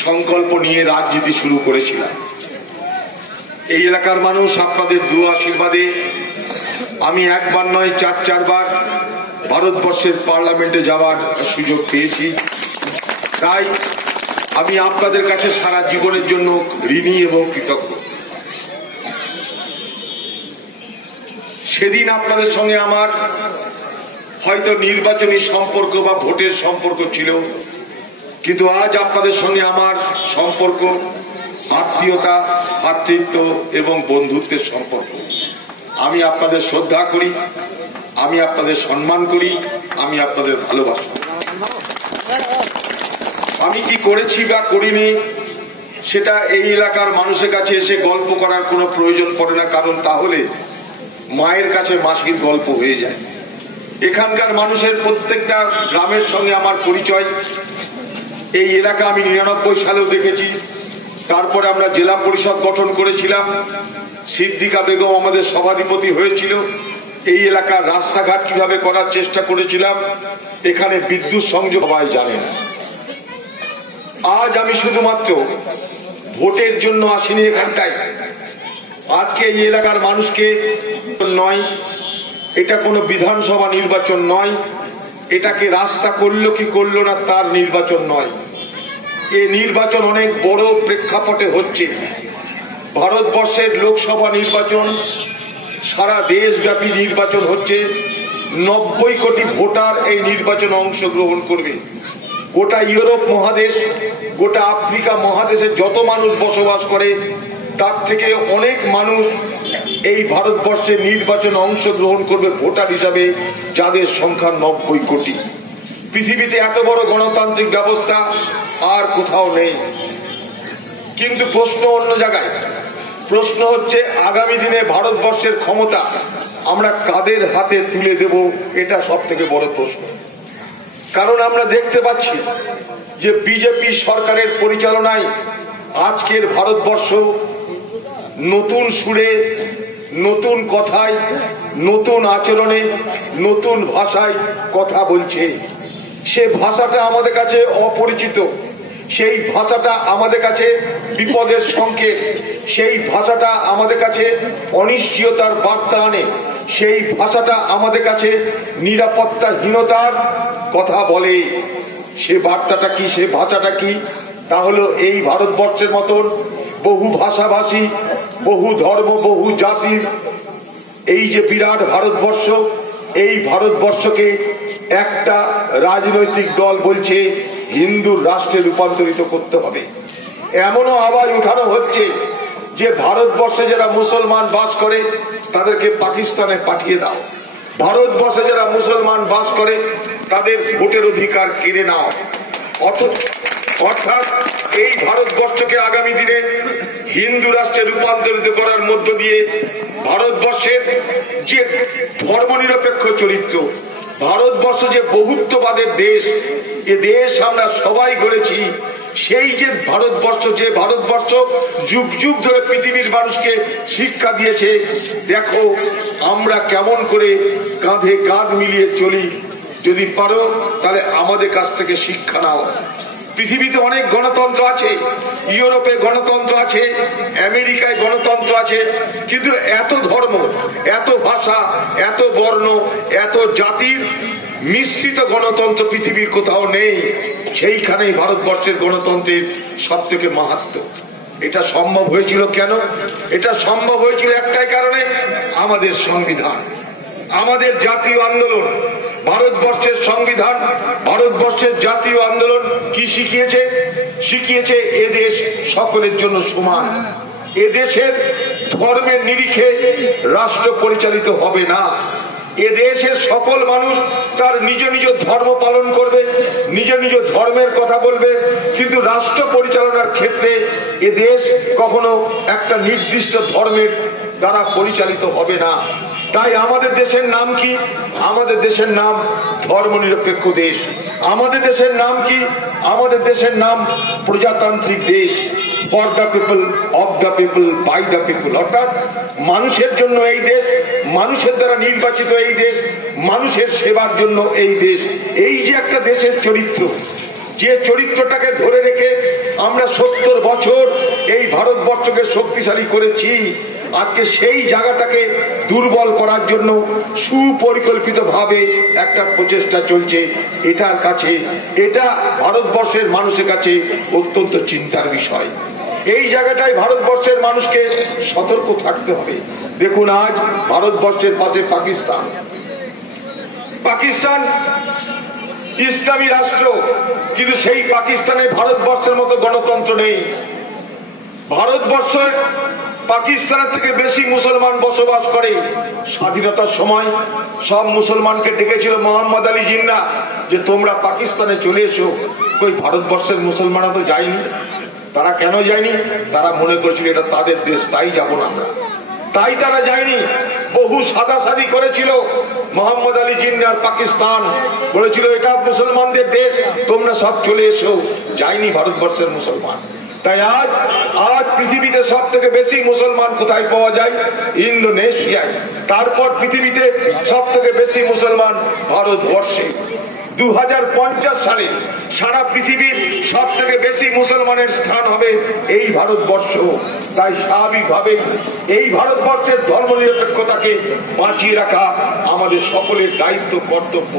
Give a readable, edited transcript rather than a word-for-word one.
সংকল্প নিয়ে রাজনীতি শুরু করেছিলাম। এই এলাকার মানুষ আপনাদের দোয়া আশীর্বাদে আমি একবার নয় 4 বার ভারতবর্ষের পার্লামেন্টে যাওয়ার সুযোগ পেয়েছি। তাই আমি আপনাদের কাছে সারা জীবনের জন্য ঋণী এবং কৃতজ্ঞ। সেদিন আপনাদের সঙ্গে আমার হয়তো নির্বাচনী সম্পর্ক বা ভোটের সম্পর্ক ছিল, কিন্তু আজ আপনাদের সঙ্গে আমার সম্পর্ক আত্মীয়তা, ভ্রাতৃত্ব এবং বন্ধুত্বের সম্পর্ক। আমি আপনাদের শ্রদ্ধা করি, আমি আপনাদের সম্মান করি, আমি আপনাদের ভালোবাসি। আমি কি করেছি বা করিনি সেটা এই এলাকার মানুষের কাছে এসে গল্প করার কোনো প্রয়োজন পড়ে না, কারণ তাহলে মায়ের কাছে মাসির গল্প হয়ে যায়। এখানকার মানুষের প্রত্যেকটা গ্রামের সঙ্গে আমার পরিচয়। এই এলাকা আমি 99 সালেও দেখেছি। তারপরে আমরা জেলা পরিষদ গঠন করেছিলাম, সিদ্দিকা বেগম আমাদের সভাধিপতি হয়েছিল। এই এলাকার রাস্তাঘাট কিভাবে করার চেষ্টা করেছিলাম, এখানে বিদ্যুৎ সংযোগ সবাই জানে না। আজ আমি শুধুমাত্র ভোটের জন্য আসিনি এখানটায়। আজকে এই এলাকার মানুষকে নয়, এটা কোনো বিধানসভা নির্বাচন নয়, এটাকে রাস্তা করলো কি করলো না তার নির্বাচন নয়। এই নির্বাচন অনেক বড় প্রেক্ষাপটে হচ্ছে। ভারতবর্ষের লোকসভা নির্বাচন, সারা দেশব্যাপী নির্বাচন হচ্ছে। 90 কোটি ভোটার এই নির্বাচনে অংশগ্রহণ করবে। গোটা ইউরোপ মহাদেশ, গোটা আফ্রিকা মহাদেশে যত মানুষ বসবাস করে তার থেকে অনেক মানুষ এই ভারতবর্ষের নির্বাচনে অংশগ্রহণ করবে ভোটার হিসাবে, যাদের সংখ্যা 90 কোটি। পৃথিবীতে এত বড় গণতান্ত্রিক ব্যবস্থা আর কোথাও নেই। কিন্তু প্রশ্ন অন্য জায়গায়। প্রশ্ন হচ্ছে আগামী দিনে ভারতবর্ষের ক্ষমতা আমরা কাদের হাতে তুলে দেব, এটা সব থেকে বড় প্রশ্ন। কারণ আমরা দেখতে পাচ্ছি যে বিজেপি সরকারের পরিচালনায় আজকের ভারতবর্ষ নতুন সুরে, নতুন কথায়, নতুন আচরণে, নতুন ভাষায় কথা বলছে। সে ভাষাটা আমাদের কাছে অপরিচিত, সেই ভাষাটা আমাদের কাছে বিপদের সংকেত, সেই ভাষাটা আমাদের কাছে অনিশ্চয়তার বার্তা আনে, সেই ভাষাটা আমাদের কাছে নিরাপত্তাহীনতার কথা বলে। সে বার্তাটা কি, সে ভাষাটা কি? তা হলো এই ভারতবর্ষের মতন বহু ভাষাভাষী, বহু ধর্ম, বহু জাতির এই যে বিরাট ভারতবর্ষ, এই ভারতবর্ষকে একটা রাজনৈতিক দল বলছে হিন্দুর রাষ্ট্রে রূপান্তরিত করতে হবে। এমনও আবার উঠানো হচ্ছে যে ভারতবর্ষে যারা মুসলমান বাস করে তাদেরকে পাকিস্তানে পাঠিয়ে দাও, ভারতবর্ষে যারা মুসলমান বাস করে তাদের ভোটের অধিকার কেড়ে নাও। অর্থাৎ এই ভারতবর্ষকে আগামী দিনে হিন্দু রাষ্ট্রে রূপান্তরিত করার মধ্য দিয়ে ভারতবর্ষের যে ধর্মনিরপেক্ষ চরিত্র, ভারতবর্ষ যে বহুত্ববাদের দেশ, এ দেশ আমরা সবাই গড়েছি। সেই যে ভারতবর্ষ যুগ যুগ ধরে পৃথিবীর মানুষকে শিক্ষা দিয়েছে, দেখো আমরা কেমন করে কাঁধে কাঁধ মিলিয়ে চলি। যদি পারো তাহলে আমাদের কাছ থেকে শিক্ষা নাও। পৃথিবীতে অনেক গণতন্ত্র আছে, ইউরোপে গণতন্ত্র আছে, আমেরিকায় গণতন্ত্র আছে, কিন্তু এত ধর্ম, এত ভাষা, এত বর্ণ, এত জাতির মিশ্রিত গণতন্ত্র পৃথিবীর কোথাও নেই। সেইখানেই ভারতবর্ষের গণতন্ত্রের সব থেকে মাহাত্ম্য। এটা সম্ভব হয়েছিল কেন? এটা সম্ভব হয়েছিল একটাই কারণে, আমাদের সংবিধান, আমাদের জাতীয় আন্দোলন। ভারতবর্ষের সংবিধান, ভারতবর্ষের জাতীয় আন্দোলন কি শিখিয়েছে? শিখিয়েছে এদেশ সকলের জন্য সমান। এদেশের ধর্মের নিরিখে রাষ্ট্র পরিচালিত হবে না। এদেশের সকল মানুষ তার নিজ নিজ ধর্ম পালন করবে, নিজ নিজ ধর্মের কথা বলবে, কিন্তু রাষ্ট্র পরিচালনার ক্ষেত্রে এদেশ কখনো একটা নির্দিষ্ট ধর্মের দ্বারা পরিচালিত হবে না। তাই আমাদের দেশের নাম কি? আমাদের দেশের নাম ধর্মনিরপেক্ষ দেশ। আমাদের দেশের নাম কি? আমাদের দেশের নাম প্রজাতান্ত্রিক দেশ। For the people, of the people, by the people. অর্থাৎ মানুষের জন্য এই দেশ, মানুষের দ্বারা নির্বাচিত এই দেশ, মানুষের সেবার জন্য এই দেশ। এই যে একটা দেশের চরিত্র, যে চরিত্রটাকে ধরে রেখে আমরা 70 বছর এই ভারতবর্ষকে শক্তিশালী করেছি। আজকে সেই জায়গাটাকে দুর্বল করার জন্য সুপরিকল্পিত ভাবে একটা প্রচেষ্টা চলছে। এটার কাছে, এটা ভারতবর্ষের মানুষের কাছে অত্যন্ত চিন্তার বিষয়। এই জায়গাটায় ভারতবর্ষের মানুষকে সতর্ক থাকতে হবে। দেখুন, আজ ভারতবর্ষের পাশে পাকিস্তান। পাকিস্তান ইসলামী রাষ্ট্র, কিন্তু সেই পাকিস্তানে ভারতবর্ষের মতো গণতন্ত্র নেই। ভারতবর্ষের পাকিস্তানের থেকে বেশি মুসলমান বসবাস করে। স্বাধীনতার সময় সব মুসলমানকে ডেকেছিল মোহাম্মদ আলী জিন্না যে তোমরা পাকিস্তানে চলে এসো। কই ভারতবর্ষের মুসলমানরা তো যায়নি। তারা কেন যায়নি? তারা মনে করেছিল এটা তাদের দেশ, তাই যাবো না আমরা। তাই তারা যায়নি। বহু সাদাসাদি করেছিল মোহাম্মদ আলী জিন্নার পাকিস্তান, বলেছিল এটা মুসলমানদের দেশ, তোমরা সব চলে এসো। যায়নি ভারতবর্ষের মুসলমান। তাই আজ পৃথিবীতে সব থেকে বেশি মুসলমান কোথায় পাওয়া যায়? ইন্দোনেশিয়ায়। তারপর পৃথিবীতে সব থেকে বেশি মুসলমান ভারতবর্ষে। 2050 সালে সারা পৃথিবীর সব থেকে বেশি মুসলমানের স্থান হবে এই ভারতবর্ষ। তাই স্বাভাবিকভাবে এই ভারতবর্ষের ধর্মনিরপেক্ষতাকে বাঁচিয়ে রাখা আমাদের সকলের দায়িত্ব, কর্তব্য।